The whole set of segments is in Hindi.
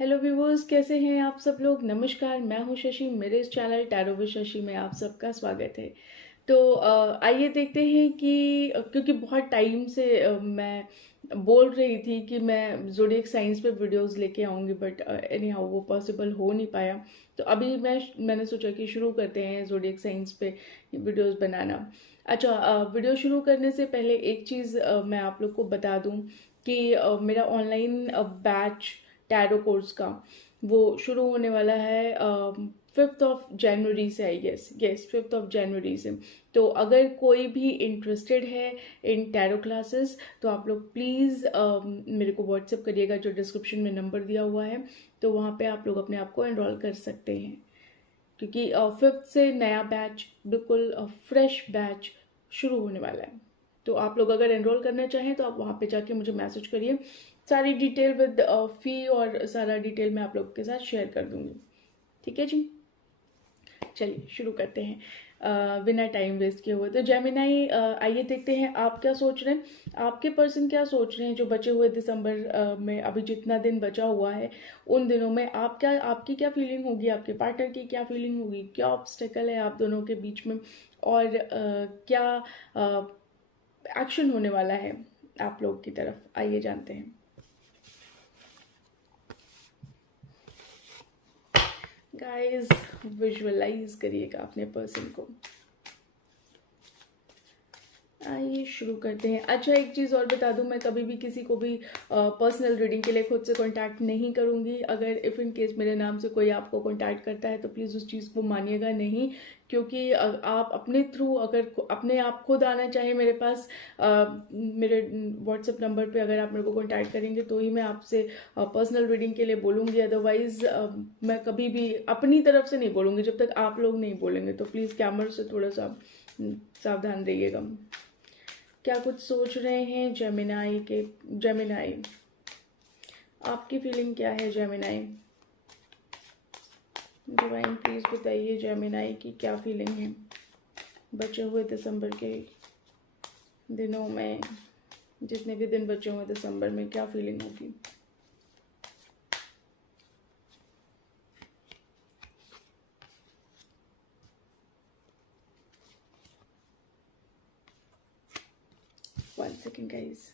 हेलो व्यूवर्स, कैसे हैं आप सब लोग। नमस्कार, मैं हूं शशि। मेरे इस चैनल टैरो विद शशि में आप सबका स्वागत है। तो आइए देखते हैं कि क्योंकि बहुत टाइम से मैं बोल रही थी कि मैं ज़ोडिएक साइंस पे वीडियोस लेके आऊँगी, बट एनी हाउ वो पॉसिबल हो नहीं पाया। तो अभी मैंने सोचा कि शुरू करते हैं ज़ोडिएक साइंस पे वीडियोस बनाना। अच्छा, वीडियो शुरू करने से पहले एक चीज़ मैं आप लोग को बता दूं कि मेरा ऑनलाइन बैच टैरो कोर्स का वो शुरू होने वाला है 5 जनवरी से। आई गेस 5 जनवरी से। तो अगर कोई भी इंटरेस्टेड है इन टैरो क्लासेस तो आप लोग प्लीज़ मेरे को व्हाट्सएप करिएगा, जो डिस्क्रिप्शन में नंबर दिया हुआ है। तो वहाँ पे आप लोग अपने आप को एनरोल कर सकते हैं, क्योंकि 5 से नया बैच, बिल्कुल फ्रेश बैच शुरू होने वाला है। तो आप लोग अगर एनरोल करना चाहें तो आप वहाँ पे जाके मुझे मैसेज करिए। सारी डिटेल विद फ़ी और सारा डिटेल मैं आप लोगों के साथ शेयर कर दूँगी। ठीक है जी, चलिए शुरू करते हैं बिना टाइम वेस्ट किए हुए। तो जेमिनाई, आइए देखते हैं आप क्या सोच रहे हैं, आपके पर्सन क्या सोच रहे हैं जो बचे हुए दिसंबर में, अभी जितना दिन बचा हुआ है उन दिनों में आपकी क्या फीलिंग होगी, आपके पार्टनर की क्या फीलिंग होगी, क्या ऑब्स्टेकल है आप दोनों के बीच में, और क्या एक्शन होने वाला है आप लोग की तरफ। आइए जानते हैं। गाइस, विजुअलाइज करिएगा अपने पर्सन को। आइए शुरू करते हैं। अच्छा, एक चीज़ और बता दूं, मैं कभी भी किसी को भी पर्सनल रीडिंग के लिए खुद से कांटेक्ट नहीं करूंगी। अगर इफ़ इन केस मेरे नाम से कोई आपको कांटेक्ट करता है तो प्लीज़ उस चीज़ को मानिएगा नहीं, क्योंकि आप अपने थ्रू अगर अपने आप खुद आना चाहे मेरे पास, मेरे व्हाट्सएप नंबर पे अगर आप मेरे को कांटेक्ट करेंगे तो ही मैं आपसे पर्सनल रीडिंग के लिए बोलूँगी। अदरवाइज़ मैं कभी भी अपनी तरफ से नहीं बोलूँगी जब तक आप लोग नहीं बोलेंगे। तो प्लीज़ कैमरे से थोड़ा सा सावधान रहिएगा। क्या कुछ सोच रहे हैं जेमिनाई, आपकी फीलिंग क्या है जेमिनाई। डिवाइन प्लीज बताइए जेमिनाई की क्या फीलिंग है बचे हुए दिसंबर के दिनों में। जितने भी दिन बचे हुए दिसंबर में क्या फीलिंग होगी। One second guys।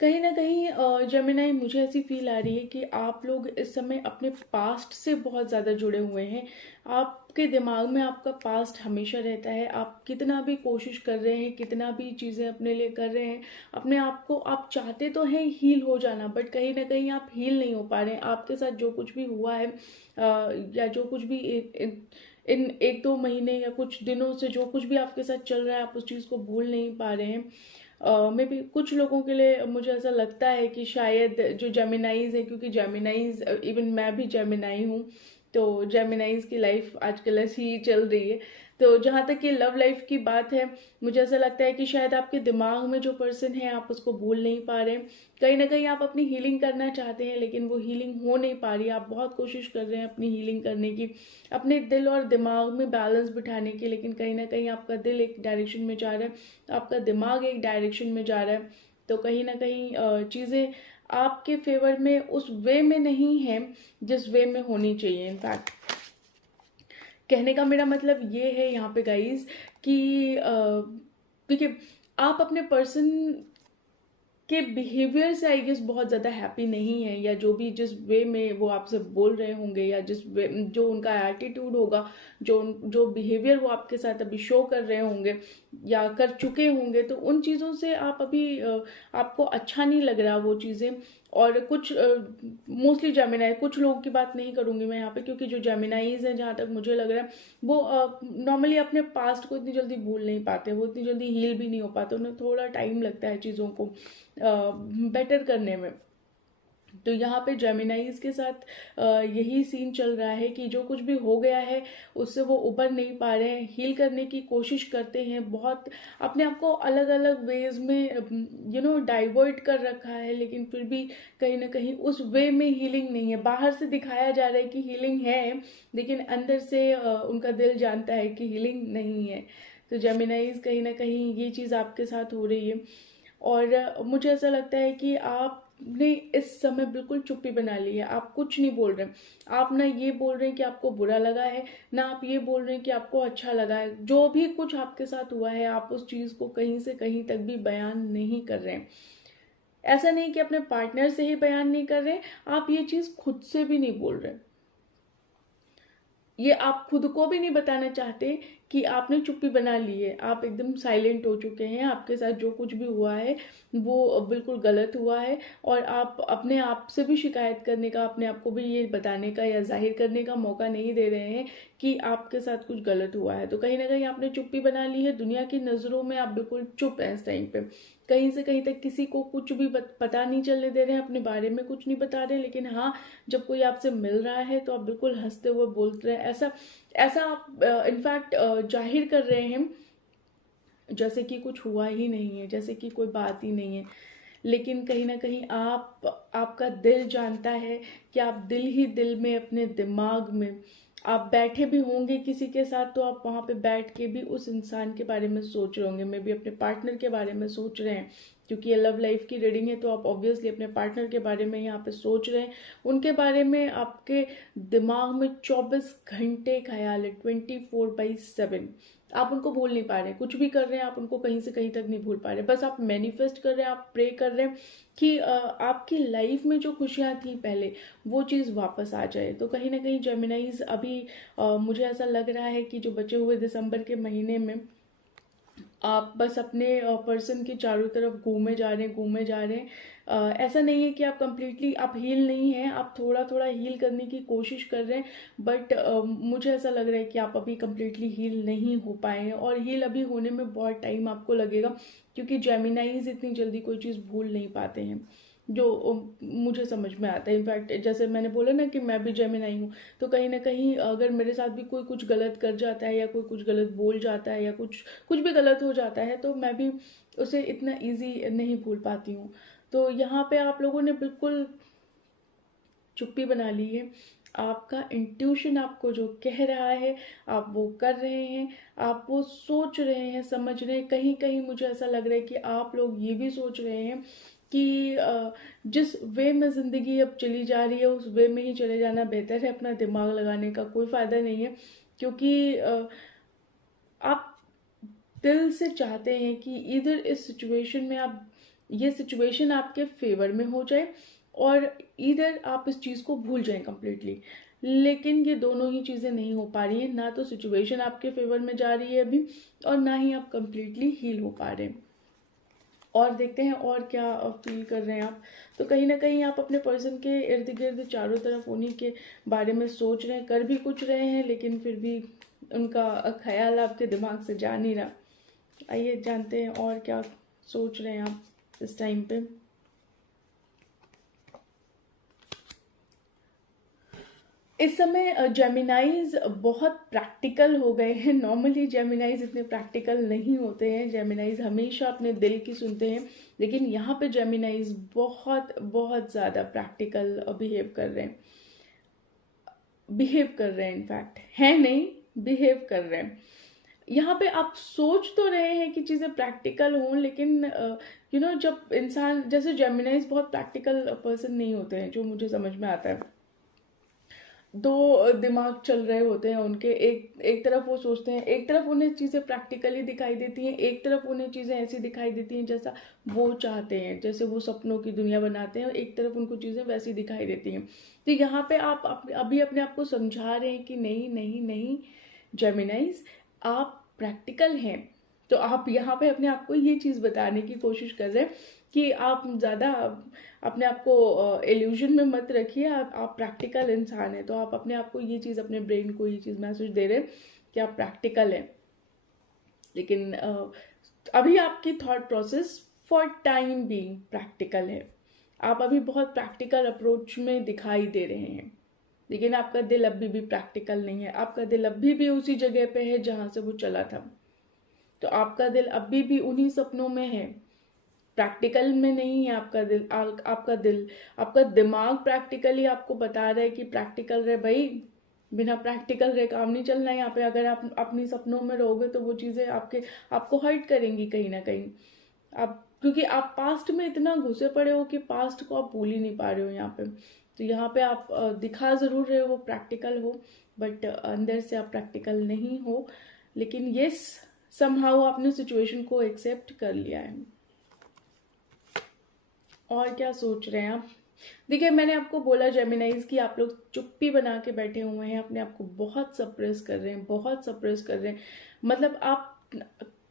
कहीं ना कहीं जेमिनाई, मुझे ऐसी फील आ रही है कि आप लोग इस समय अपने पास्ट से बहुत ज़्यादा जुड़े हुए हैं। आपके दिमाग में आपका पास्ट हमेशा रहता है। आप कितना भी कोशिश कर रहे हैं, कितना भी चीज़ें अपने लिए कर रहे हैं, अपने आप को आप चाहते तो हैं हील हो जाना, बट कहीं ना कहीं आप हील नहीं हो पा रहे हैं। आपके साथ जो कुछ भी हुआ है या जो कुछ भी इन 1-2 महीने या कुछ दिनों से जो कुछ भी आपके साथ चल रहा है, आप उस चीज़ को भूल नहीं पा रहे हैं। मे बी कुछ लोगों के लिए मुझे ऐसा लगता है कि शायद जो जेमिनाइज है, क्योंकि जेमिनाइज, इवन मैं भी जेमिनाई हूँ, तो जेमिनाइज की लाइफ आजकल ऐसी ही चल रही है। तो जहाँ तक कि लव लाइफ की बात है, मुझे ऐसा लगता है कि शायद आपके दिमाग में जो पर्सन है आप उसको भूल नहीं पा रहे हैं। कहीं ना कहीं आप अपनी हीलिंग करना चाहते हैं लेकिन वो हीलिंग हो नहीं पा रही है। आप बहुत कोशिश कर रहे हैं अपनी हीलिंग करने की, अपने दिल और दिमाग में बैलेंस बिठाने की, लेकिन कहीं ना कहीं आपका दिल एक डायरेक्शन में जा रहा है, आपका दिमाग एक डायरेक्शन में जा रहा है। तो कहीं ना कहीं चीज़ें आपके फेवर में उस वे में नहीं है जिस वे में होनी चाहिए। इनफैक्ट कहने का मेरा मतलब ये है यहाँ पे गाइज कि देखिए, आप अपने पर्सन के बिहेवियर से आई गेस बहुत ज़्यादा हैप्पी नहीं है, या जो भी जिस वे में वो आपसे बोल रहे होंगे, या जिस वे जो उनका एटीट्यूड होगा, जो बिहेवियर वो आपके साथ अभी शो कर रहे होंगे या कर चुके होंगे, तो उन चीज़ों से आप अभी आपको अच्छा नहीं लग रहा वो चीज़ें। और कुछ मोस्टली जेमिनाई, कुछ लोगों की बात नहीं करूंगी मैं यहाँ पे, क्योंकि जो जेमिनाईज हैं जहाँ तक मुझे लग रहा है वो नॉर्मली अपने पास्ट को इतनी जल्दी भूल नहीं पाते, वो इतनी जल्दी हील भी नहीं हो पाते, उन्हें थोड़ा टाइम लगता है चीज़ों को बेटर करने में। तो यहाँ पे जेमिनाइज के साथ यही सीन चल रहा है कि जो कुछ भी हो गया है उससे वो उबर नहीं पा रहे हैं, हील करने की कोशिश करते हैं, बहुत अपने आप को अलग अलग वेज में डाइवर्ट कर रखा है, लेकिन फिर भी कहीं ना कहीं उस वे में हीलिंग नहीं है। बाहर से दिखाया जा रहा है कि हीलिंग है, लेकिन अंदर से उनका दिल जानता है कि हीलिंग नहीं है। तो जेमिनाइज कहीं ना कहीं ये चीज़ आपके साथ हो रही है। और मुझे ऐसा लगता है कि आपने इस समय बिल्कुल चुप्पी बना ली है, आप कुछ नहीं बोल रहे। आप ना ये बोल रहे हैं कि आपको बुरा लगा है, ना आप ये बोल रहे हैं कि आपको अच्छा लगा है। जो भी कुछ आपके साथ हुआ है आप उस चीज़ को कहीं से कहीं तक भी बयान नहीं कर रहे हैं। ऐसा नहीं कि अपने पार्टनर से ही बयान नहीं कर रहे, आप ये चीज़ खुद से भी नहीं बोल रहे। ये आप खुद को भी नहीं बताना चाहते कि आपने चुप्पी बना ली है, आप एकदम साइलेंट हो चुके हैं, आपके साथ जो कुछ भी हुआ है वो बिल्कुल गलत हुआ है। और आप अपने आप से भी शिकायत करने का, अपने आप को भी ये बताने का या जाहिर करने का मौका नहीं दे रहे हैं कि आपके साथ कुछ गलत हुआ है। तो कहीं ना कहीं आपने चुप्पी बना ली है, दुनिया की नज़रों में आप बिल्कुल चुप हैं इस टाइम पे। कहीं से कहीं तक किसी को कुछ भी पता नहीं चलने दे रहे हैं, अपने बारे में कुछ नहीं बता रहे हैं, लेकिन हाँ, जब कोई आपसे मिल रहा है तो आप बिल्कुल हंसते हुए बोल रहे हैं। ऐसा ऐसा आप इनफैक्ट जाहिर कर रहे हैं जैसे कि कुछ हुआ ही नहीं है, जैसे कि कोई बात ही नहीं है। लेकिन कहीं ना कहीं आपका दिल जानता है कि आप दिल ही दिल में, अपने दिमाग में आप बैठे भी होंगे किसी के साथ, तो आप वहाँ पे बैठ के भी उस इंसान के बारे में सोच रहे होंगे, मे बी अपने पार्टनर के बारे में सोच रहे हैं। क्योंकि ये लव लाइफ की रीडिंग है, तो आप ऑब्वियसली अपने पार्टनर के बारे में यहाँ पे सोच रहे हैं। उनके बारे में आपके दिमाग में 24 घंटे ख्याल है, 24/7। आप उनको भूल नहीं पा रहे, कुछ भी कर रहे हैं आप उनको कहीं से कहीं तक नहीं भूल पा रहे। बस आप मैनिफेस्ट कर रहे हैं, आप प्रे कर रहे हैं कि आपकी लाइफ में जो खुशियाँ थी पहले, वो चीज़ वापस आ जाए। तो कहीं ना कहीं जेमिनाइज अभी मुझे ऐसा लग रहा है कि जो बचे हुए दिसंबर के महीने में आप बस अपने पर्सन के चारों तरफ घूमे जा रहे हैं, घूमे जा रहे हैं। ऐसा नहीं है कि आप कंप्लीटली आप हील नहीं हैं, आप थोड़ा थोड़ा हील करने की कोशिश कर रहे हैं, बट मुझे ऐसा लग रहा है कि आप अभी कंप्लीटली हील नहीं हो पाए हैं, और हील अभी होने में बहुत टाइम आपको लगेगा, क्योंकि जेमिनाइज इतनी जल्दी कोई चीज़ भूल नहीं पाते हैं, जो मुझे समझ में आता है। इनफैक्ट जैसे मैंने बोला ना कि मैं भी जेमिनाई हूँ, तो कहीं ना कहीं अगर मेरे साथ भी कोई कुछ गलत कर जाता है, या कोई कुछ गलत बोल जाता है, या कुछ कुछ भी गलत हो जाता है, तो मैं भी उसे इतना इजी नहीं भूल पाती हूँ। तो यहाँ पे आप लोगों ने बिल्कुल चुप्पी बना ली है। आपका इंट्यूशन आपको जो कह रहा है आप वो कर रहे हैं, आप वो सोच रहे हैं, समझ रहे हैं। कहीं कहीं मुझे ऐसा लग रहा है कि आप लोग ये भी सोच रहे हैं कि जिस वे में ज़िंदगी अब चली जा रही है उस वे में ही चले जाना बेहतर है, अपना दिमाग लगाने का कोई फ़ायदा नहीं है। क्योंकि आप दिल से चाहते हैं कि इधर इस सिचुएशन में आप, ये सिचुएशन आपके फेवर में हो जाए, और इधर आप इस चीज़ को भूल जाएं कम्प्लीटली। लेकिन ये दोनों ही चीज़ें नहीं हो पा रही है, ना तो सिचुएशन आपके फेवर में जा रही है अभी, और ना ही आप कम्प्लीटली हील हो पा रहे हैं। और देखते हैं और क्या फील कर रहे हैं आप। तो कहीं ना कहीं आप अपने पर्सन के इर्द गिर्द चारों तरफ उन्हीं के बारे में सोच रहे हैं, कर भी कुछ रहे हैं, लेकिन फिर भी उनका ख्याल आपके दिमाग से जा नहीं रहा। आइए जानते हैं और क्या सोच रहे हैं आप इस टाइम पे। इस समय जेमिनाइज बहुत प्रैक्टिकल हो गए हैं। नॉर्मली जेमिनाइज इतने प्रैक्टिकल नहीं होते हैं, जेमिनाइज हमेशा अपने दिल की सुनते हैं, लेकिन यहाँ पे जेमिनाइज बहुत बहुत ज़्यादा प्रैक्टिकल बिहेव कर रहे हैं इनफैक्ट, है नहीं, बिहेव कर रहे हैं। यहाँ पे आप सोच तो रहे हैं कि चीज़ें प्रैक्टिकल हों, लेकिन जब इंसान, जैसे जेमिनाइज बहुत प्रैक्टिकल पर्सन नहीं होते हैं, जो मुझे समझ में आता है। दो दिमाग चल रहे होते हैं उनके, एक एक तरफ वो सोचते हैं, एक तरफ उन्हें चीज़ें प्रैक्टिकली दिखाई देती हैं, एक तरफ उन्हें चीज़ें ऐसी दिखाई देती हैं जैसा वो चाहते हैं, जैसे वो सपनों की दुनिया बनाते हैं, और एक तरफ उनको चीज़ें वैसी दिखाई देती हैं। तो यहाँ पे आप अभी अपने आप को समझा रहे हैं कि नहीं नहीं नहीं जेमिनाइज, आप प्रैक्टिकल हैं। तो आप यहाँ पे अपने आप को ये चीज़ बताने की कोशिश कर रहे हैं कि आप ज़्यादा अपने आप को इल्यूजन में मत रखिए, आप प्रैक्टिकल इंसान हैं। तो आप अपने आप को ये चीज़, अपने ब्रेन को ये चीज़ मैसेज दे रहे हैं कि आप प्रैक्टिकल हैं। लेकिन अभी आपकी thought process for time being practical है। आप अभी बहुत प्रैक्टिकल अप्रोच में दिखाई दे रहे हैं, लेकिन आपका दिल अभी भी प्रैक्टिकल नहीं है। आपका दिल अभी भी उसी जगह पे है जहां से वो चला था। तो आपका दिल अभी भी उन्हीं सपनों में है, प्रैक्टिकल में नहीं है आपका दिल। आपका दिल, आपका दिमाग प्रैक्टिकली आपको बता रहा है कि प्रैक्टिकल रहे भाई, बिना प्रैक्टिकल रहे काम नहीं चलना है यहाँ पे। अगर आप अपनी सपनों में रहोगे तो वो चीज़ें आपको हर्ट करेंगी कहीं ना कहीं। आप, क्योंकि आप पास्ट में इतना घुसे पड़े हो कि पास्ट को आप भूल ही नहीं पा रहे हो यहाँ पे। तो यहाँ पे आप दिखा ज़रूर रहे हो प्रैक्टिकल हो, बट अंदर से आप प्रैक्टिकल नहीं हो। लेकिन यस, समहाउ आपने सिचुएशन को एक्सेप्ट कर लिया है। और क्या सोच रहे हैं आप? देखिए, मैंने आपको बोला जेमिनाइज कि आप लोग चुप्पी बना के बैठे हुए हैं, अपने आप को बहुत सप्रेस कर रहे हैं, बहुत सप्रेस कर रहे हैं। मतलब आप,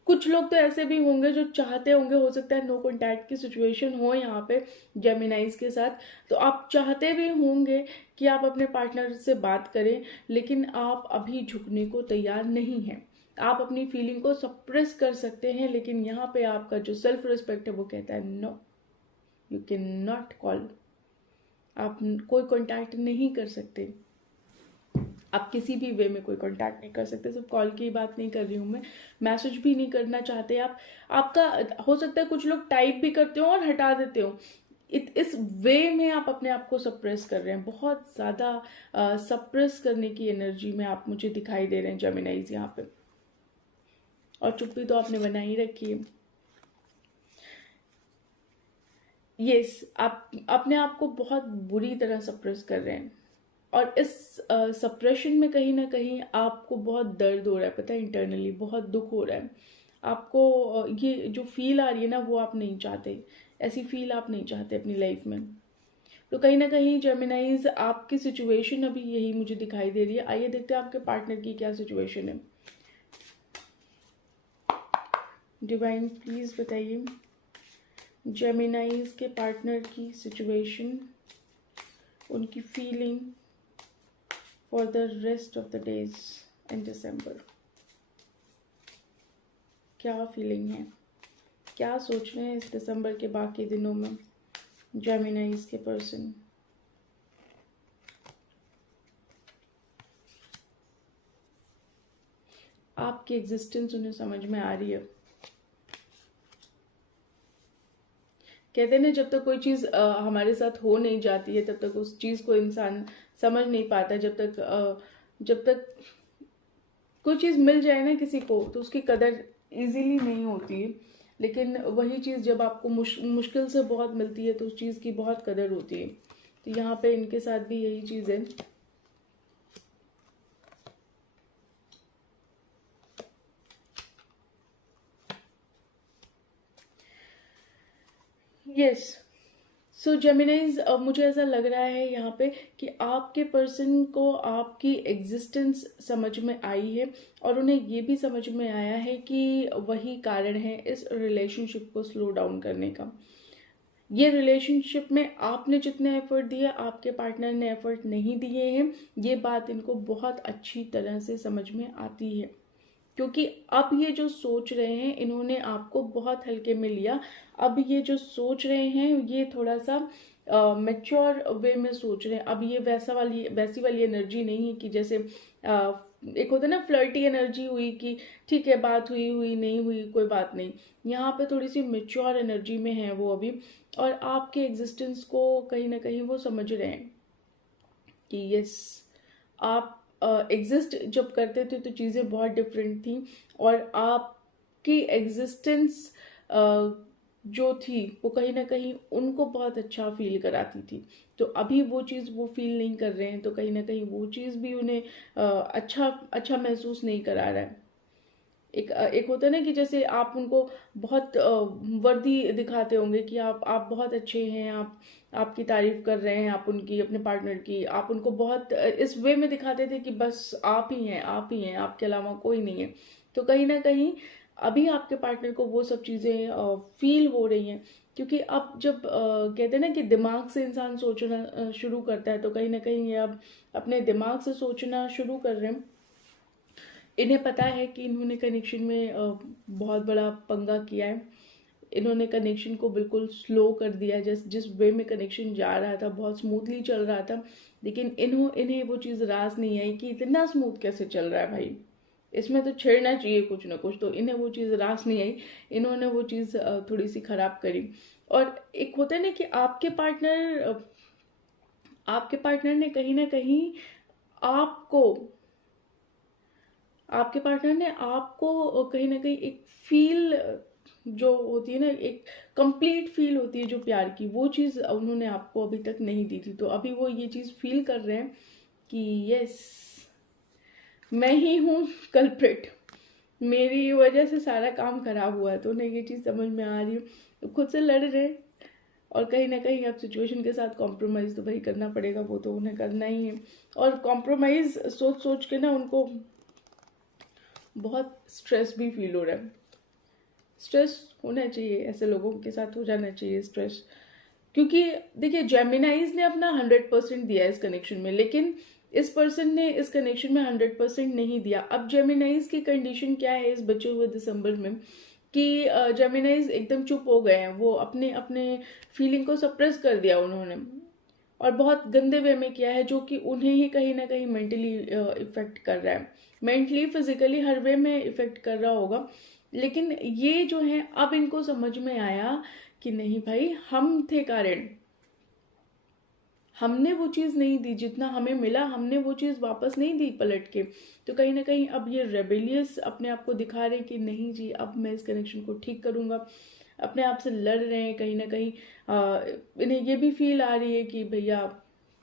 कुछ लोग तो ऐसे भी होंगे जो चाहते होंगे, हो सकता है नो कॉन्टैक्ट की सिचुएशन हो यहाँ पे जेमिनाइज के साथ, तो आप चाहते भी होंगे कि आप अपने पार्टनर से बात करें, लेकिन आप अभी झुकने को तैयार नहीं हैं। आप अपनी फीलिंग को सप्रेस कर सकते हैं, लेकिन यहाँ पे आपका जो सेल्फ रिस्पेक्ट है वो कहता है no, you can not call. आप कोई कांटेक्ट नहीं कर सकते, आप किसी भी वे में कोई कांटेक्ट नहीं कर सकते। सिर्फ कॉल की बात नहीं कर रही हूँ मैं, मैसेज भी नहीं करना चाहते आप। आपका हो सकता है कुछ लोग टाइप भी करते हो और हटा देते हो। इस वे में आप अपने आप को सप्रेस कर रहे हैं, बहुत ज़्यादा सप्रेस करने की एनर्जी में आप मुझे दिखाई दे रहे हैं जेमिनाइज यहाँ पे। और चुप्पी तो आपने बना ही रखी है। यस, आप अपने आप को बहुत बुरी तरह सप्रेस कर रहे हैं, और इस सप्रेशन में कहीं ना कहीं आपको बहुत दर्द हो रहा है, पता है, इंटरनली बहुत दुख हो रहा है आपको। ये जो फील आ रही है ना, वो आप नहीं चाहते, ऐसी फील आप नहीं चाहते अपनी लाइफ में। तो कहीं ना कहीं जेमिनाइज आपकी सिचुएशन अभी यही मुझे दिखाई दे रही है। आइए देखते हैं आपके पार्टनर की क्या सिचुएशन है। डिवाइन प्लीज बताइए जेमिनाइज के पार्टनर की सिचुएशन, उनकी feeling for the rest of the days in December. क्या फीलिंग है, क्या सोच रहे हैं इस दिसंबर के बाकी दिनों में जेमिनाइज के पर्सन? आपकी एग्जिस्टेंस उन्हें समझ में आ रही है। कहते हैं ना, जब तक कोई चीज़ हमारे साथ हो नहीं जाती है तब तक उस चीज़ को इंसान समझ नहीं पाता। जब तक कोई चीज़ मिल जाए ना किसी को तो उसकी कदर इजीली नहीं होती है, लेकिन वही चीज़ जब आपको मुश्किल से बहुत मिलती है तो उस चीज़ की बहुत कदर होती है। तो यहाँ पे इनके साथ भी यही चीज़ है। यस, सो जेमिनाइज, मुझे ऐसा लग रहा है यहाँ पे कि आपके पर्सन को आपकी एग्जिस्टेंस समझ में आई है, और उन्हें ये भी समझ में आया है कि वही कारण है इस रिलेशनशिप को स्लो डाउन करने का। ये रिलेशनशिप में आपने जितने एफर्ट दिए, आपके पार्टनर ने एफर्ट नहीं दिए हैं। ये बात इनको बहुत अच्छी तरह से समझ में आती है, क्योंकि अब ये जो सोच रहे हैं, इन्होंने आपको बहुत हल्के में लिया। अब ये जो सोच रहे हैं ये थोड़ा सा मैच्योर वे में सोच रहे हैं। अब ये वैसी वाली एनर्जी नहीं है कि जैसे एक होता है ना फ्लर्टी एनर्जी हुई कि ठीक है, बात हुई हुई, नहीं हुई कोई बात नहीं। यहाँ पे थोड़ी सी मैच्योर एनर्जी में है वो अभी, और आपके एग्जिस्टेंस को कहीं ना कहीं वो समझ रहे हैं कि यस, आप एग्जिस्ट जब करते थे तो चीज़ें बहुत डिफरेंट थी, और आपकी एग्जिस्टेंस जो थी वो कहीं ना कहीं उनको बहुत अच्छा फील कराती थी। तो अभी वो चीज़ वो फील नहीं कर रहे हैं, तो कहीं ना कहीं वो चीज़ भी उन्हें अच्छा अच्छा महसूस नहीं करा रहा है। एक होता है ना कि जैसे आप उनको बहुत वर्दी दिखाते होंगे कि आप बहुत अच्छे हैं, आपकी तारीफ कर रहे हैं, आप उनकी, अपने पार्टनर की, आप उनको बहुत इस वे में दिखाते थे कि बस आप ही हैं, आप ही हैं, आपके अलावा कोई नहीं है। तो कहीं ना कहीं अभी आपके पार्टनर को वो सब चीज़ें फील हो रही हैं, क्योंकि अब जब कहते हैं ना कि दिमाग से इंसान सोचना शुरू करता है, तो कहीं ना कहीं ये अब अपने दिमाग से सोचना शुरू कर रहे हैं। इन्हें पता है कि इन्होंने कनेक्शन में बहुत बड़ा पंगा किया है। इन्होंने कनेक्शन को बिल्कुल स्लो कर दिया। जिस वे में कनेक्शन जा रहा था बहुत स्मूथली चल रहा था, लेकिन इन्हें वो चीज़ रास नहीं आई कि इतना स्मूथ कैसे चल रहा है भाई, इसमें तो छेड़ना चाहिए कुछ ना कुछ। तो इन्हें वो चीज़ रास नहीं आई, इन्होंने वो चीज़ थोड़ी सी खराब करी। और एक होता है ना कि आपके पार्टनर ने कहीं ना कहीं आपको आपके पार्टनर ने आपको कहीं ना कहीं एक फील जो होती है ना, एक कंप्लीट फील होती है जो प्यार की, वो चीज़ उन्होंने आपको अभी तक नहीं दी थी। तो अभी वो ये चीज़ फील कर रहे हैं कि यस, मैं ही हूँ कल्प्रिट, मेरी वजह से सारा काम खराब हुआ है। तो उन्हें ये चीज़ समझ में आ रही है, तो खुद से लड़ रहे हैं। और कहीं ना कहीं अब सिचुएशन के साथ कॉम्प्रोमाइज़ तो भाई करना पड़ेगा, वो तो उन्हें करना ही है। और कॉम्प्रोमाइज़ सोच सोच के ना उनको बहुत स्ट्रेस भी फील हो रहा है। स्ट्रेस होना चाहिए, ऐसे लोगों के साथ हो जाना चाहिए स्ट्रेस, क्योंकि देखिए जेमिनाइज ने अपना 100% दिया इस कनेक्शन में, लेकिन इस पर्सन ने इस कनेक्शन में 100% नहीं दिया। अब जेमिनाइज की कंडीशन क्या है इस बचे हुए दिसंबर में कि जेमिनाइज एकदम चुप हो गए हैं, वो अपने अपने फीलिंग को सप्रेस कर दिया उन्होंने, और बहुत गंदे वे में किया है, जो कि उन्हें ही कहीं ना कहीं मेंटली इफेक्ट कर रहा है। मेंटली फिजिकली हर वे में इफेक्ट कर रहा होगा, लेकिन ये जो है अब इनको समझ में आया कि नहीं भाई, हम थे कारण, हमने वो चीज़ नहीं दी जितना हमें मिला, हमने वो चीज़ वापस नहीं दी पलट के। तो कहीं ना कहीं अब ये रेबेलियस अपने आप को दिखा रहे हैं कि नहीं जी, अब मैं इस कनेक्शन को ठीक करूँगा। अपने आप से लड़ रहे हैं कहीं ना कहीं। इन्हें ये भी फील आ रही है कि भैया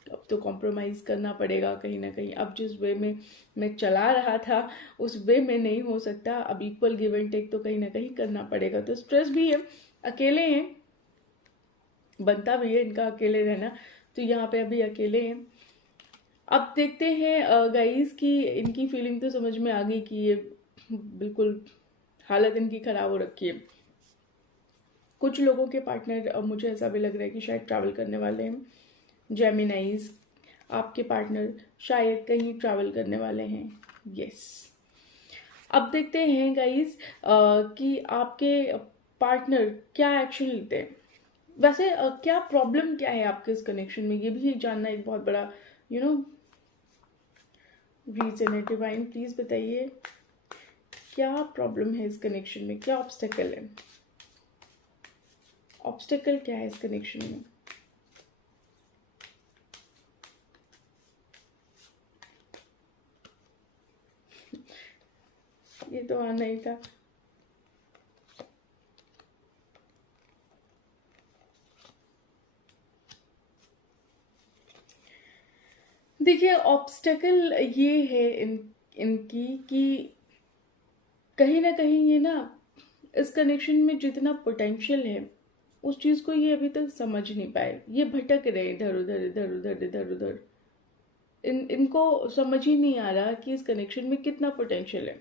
अब तो कॉम्प्रोमाइज़ करना पड़ेगा कहीं ना कहीं, अब जिस वे में मैं चला रहा था उस वे में नहीं हो सकता, अब इक्वल गिव एंड टेक तो कहीं ना कहीं करना पड़ेगा। तो स्ट्रेस भी है, अकेले हैं, बनता भी है इनका अकेले रहना, तो यहाँ पे अभी अकेले हैं। अब देखते हैं गाइस कि इनकी फीलिंग तो समझ में आ गई कि ये बिल्कुल हालत इनकी खराब हो रखी है। कुछ लोगों के पार्टनर मुझे ऐसा भी लग रहा है कि शायद ट्रैवल करने वाले हैं। जेमिनाइज, आपके पार्टनर शायद कहीं ट्रैवल करने वाले हैं। यस, अब देखते हैं गाइस कि आपके पार्टनर क्या एक्शन लेते हैं। वैसे क्या प्रॉब्लम क्या है आपके इस कनेक्शन में, ये भी जानना एक बहुत बड़ा रीजन है। डिवाइन प्लीज बताइए क्या प्रॉब्लम है इस कनेक्शन में, क्या ऑब्स्टेकल है, ऑब्स्टेकल क्या है इस कनेक्शन में। ये तो आना ही था। देखिए ऑब्स्टेकल ये है इनकी कि कहीं ना कहीं ये ना इस कनेक्शन में जितना पोटेंशियल है उस चीज़ को ये अभी तक समझ नहीं पाए। ये भटक रहे इधर उधर इधर उधर इधर उधर। इनको समझ ही नहीं आ रहा कि इस कनेक्शन में कितना पोटेंशियल है।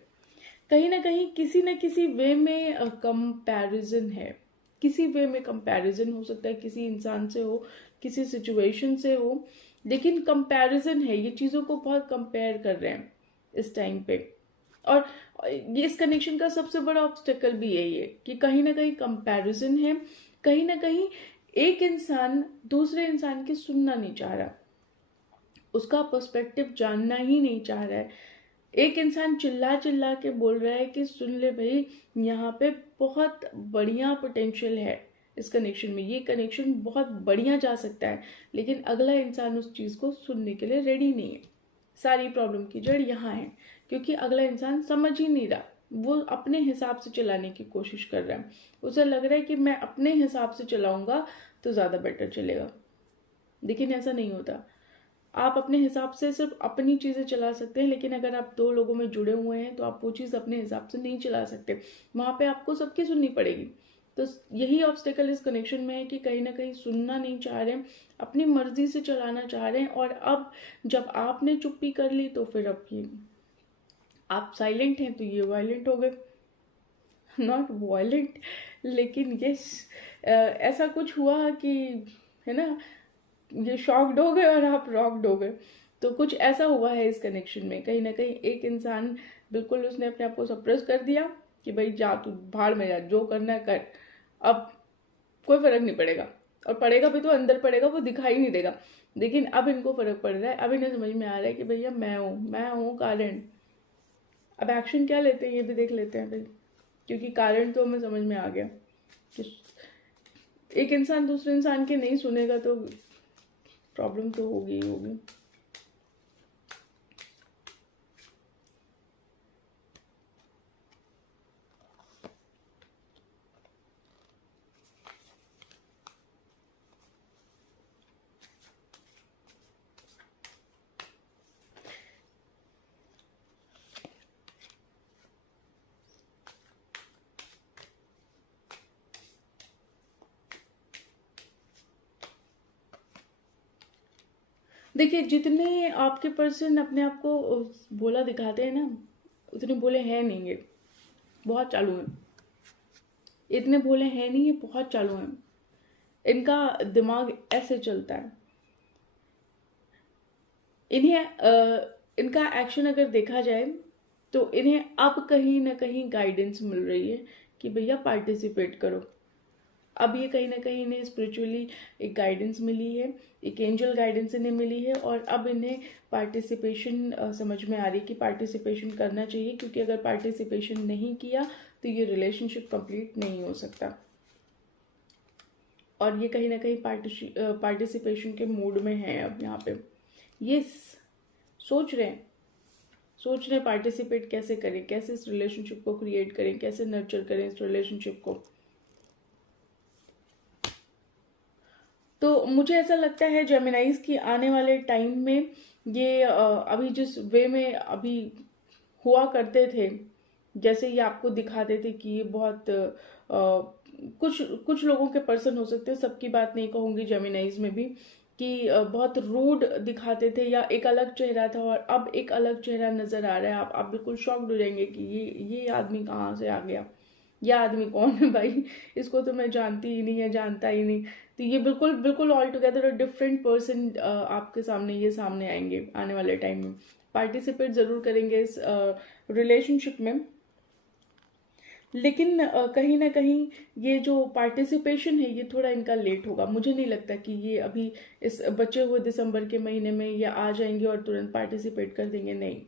कहीं ना कहीं किसी न किसी वे में कंपैरिजन है, किसी वे में कंपैरिजन हो सकता है, किसी इंसान से हो, किसी सिचुएशन से हो, लेकिन कंपैरिजन है। ये चीज़ों को बहुत कंपेयर कर रहे हैं इस टाइम पे। और ये इस कनेक्शन का सबसे बड़ा ऑब्स्टेकल भी यही है कि कहीं ना कहीं कंपैरिजन है, कहीं ना कहीं एक इंसान दूसरे इंसान की सुनना नहीं चाह रहा, उसका पर्सपेक्टिव जानना ही नहीं चाह रहा है। एक इंसान चिल्ला चिल्ला के बोल रहा है कि सुन ले भाई, यहाँ पे बहुत बढ़िया पोटेंशियल है इस कनेक्शन में, ये कनेक्शन बहुत बढ़िया जा सकता है, लेकिन अगला इंसान उस चीज़ को सुनने के लिए रेडी नहीं है। सारी प्रॉब्लम की जड़ यहाँ है, क्योंकि अगला इंसान समझ ही नहीं रहा, वो अपने हिसाब से चलाने की कोशिश कर रहा है। उसे लग रहा है कि मैं अपने हिसाब से चलाऊंगा तो ज़्यादा बेटर चलेगा, लेकिन ऐसा नहीं होता। आप अपने हिसाब से सिर्फ अपनी चीज़ें चला सकते हैं, लेकिन अगर आप दो लोगों में जुड़े हुए हैं तो आप वो चीज़ अपने हिसाब से नहीं चला सकते, वहाँ पे आपको सबकी सुननी पड़ेगी। तो यही ऑब्स्टेकल इस कनेक्शन में है कि कहीं ना कहीं सुनना नहीं चाह रहे हैं, अपनी मर्जी से चलाना चाह रहे हैं। और अब जब आपने चुप्पी कर ली तो फिर अब ये आप साइलेंट हैं तो ये वायलेंट हो गए। नॉट वायलेंट, लेकिन यस ऐसा कुछ हुआ कि, है ना, ये शॉक्ड हो गए और आप रॉक्ड हो गए। तो कुछ ऐसा हुआ है इस कनेक्शन में। कहीं ना कहीं एक इंसान बिल्कुल उसने अपने आप को सप्रेस कर दिया कि भाई जा, तू भाड़ में जा, जो करना है कर, अब कोई फर्क नहीं पड़ेगा, और पड़ेगा भी तो अंदर पड़ेगा, वो दिखाई नहीं देगा। लेकिन अब इनको फर्क पड़ रहा है, अब इन्हें समझ में आ रहा है कि भैया मैं हूँ कारण। अब एक्शन क्या लेते हैं ये भी देख लेते हैं भाई, क्योंकि कारण तो हमें समझ में आ गया कि एक इंसान दूसरे इंसान के नहीं सुनेगा तो प्रॉब्लम तो होगी ही होगी। देखिए, जितने आपके पर्सन अपने आप को भोला दिखाते हैं ना, उतने भोले हैं नहीं ये, बहुत चालू हैं। इतने भोले हैं नहीं, ये बहुत चालू हैं। इनका दिमाग ऐसे चलता है। इन्हें इनका एक्शन अगर देखा जाए तो इन्हें अब कहीं ना कहीं गाइडेंस मिल रही है कि भैया पार्टिसिपेट करो। अब ये कहीं ना कहीं इन्हें स्पिरिचुअली एक गाइडेंस मिली है, एक एंजल गाइडेंस इन्हें मिली है, और अब इन्हें पार्टिसिपेशन समझ में आ रही है कि पार्टिसिपेशन करना चाहिए, क्योंकि अगर पार्टिसिपेशन नहीं किया तो ये रिलेशनशिप कंप्लीट नहीं हो सकता। और ये कहीं ना कहीं पार्टिसिपेशन के मूड में है अब यहाँ पे। ये सोच रहे हैं पार्टिसिपेट कैसे करें, कैसे इस रिलेशनशिप को क्रिएट करें, कैसे नर्चर करें इस रिलेशनशिप को। तो मुझे ऐसा लगता है जेमिनाइज की आने वाले टाइम में ये अभी जिस वे में अभी हुआ करते थे, जैसे ये आपको दिखाते थे कि ये बहुत कुछ कुछ लोगों के पर्सन हो सकते हैं, सबकी बात नहीं कहूँगी, जेमिनाइज में भी, कि बहुत रूड दिखाते थे या एक अलग चेहरा था, और अब एक अलग चेहरा नजर आ रहा है। आप बिल्कुल शॉक्ड हो जाएंगे कि ये आदमी कहाँ से आ गया, ये आदमी कौन है भाई, इसको तो मैं जानती ही नहीं है, जानता ही नहीं। तो ये बिल्कुल बिल्कुल ऑल टुगेदर डिफरेंट पर्सन आपके सामने ये सामने आएंगे आने वाले टाइम में। पार्टिसिपेट ज़रूर करेंगे इस रिलेशनशिप में, लेकिन कहीं ना कहीं ये जो पार्टिसिपेशन है ये थोड़ा इनका लेट होगा। मुझे नहीं लगता कि ये अभी इस बचे हुए दिसंबर के महीने में ये आ जाएंगे और तुरंत पार्टिसिपेट कर देंगे, नहीं,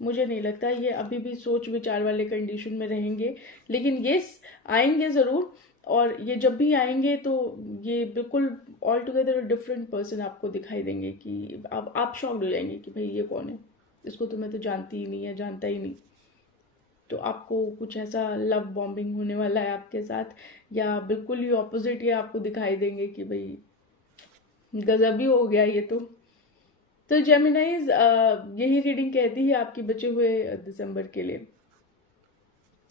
मुझे नहीं लगता। ये अभी भी सोच विचार वाले कंडीशन में रहेंगे, लेकिन ये आएंगे ज़रूर। और ये जब भी आएंगे तो ये बिल्कुल ऑल टुगेदर डिफरेंट पर्सन आपको दिखाई देंगे कि आप शॉक्ड हो जाएंगे कि भाई ये कौन है, इसको तो मैं तो जानती ही नहीं है, जानता ही नहीं। तो आपको कुछ ऐसा लव बॉम्बिंग होने वाला है आपके साथ, या बिल्कुल ही ऑपोजिट ये आपको दिखाई देंगे कि भाई गजब ही हो गया ये तो जेमिनाइज यही रीडिंग कहती है आपकी बचे हुए दिसंबर के लिए।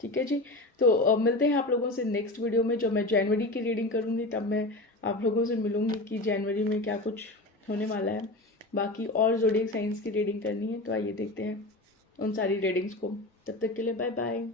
ठीक है जी, तो मिलते हैं आप लोगों से नेक्स्ट वीडियो में। जब मैं जनवरी की रीडिंग करूंगी तब मैं आप लोगों से मिलूंगी कि जनवरी में क्या कुछ होने वाला है। बाकी और ज़ोडिएक साइंस की रीडिंग करनी है तो आइए देखते हैं उन सारी रीडिंग्स को। तब तक के लिए बाय बाय।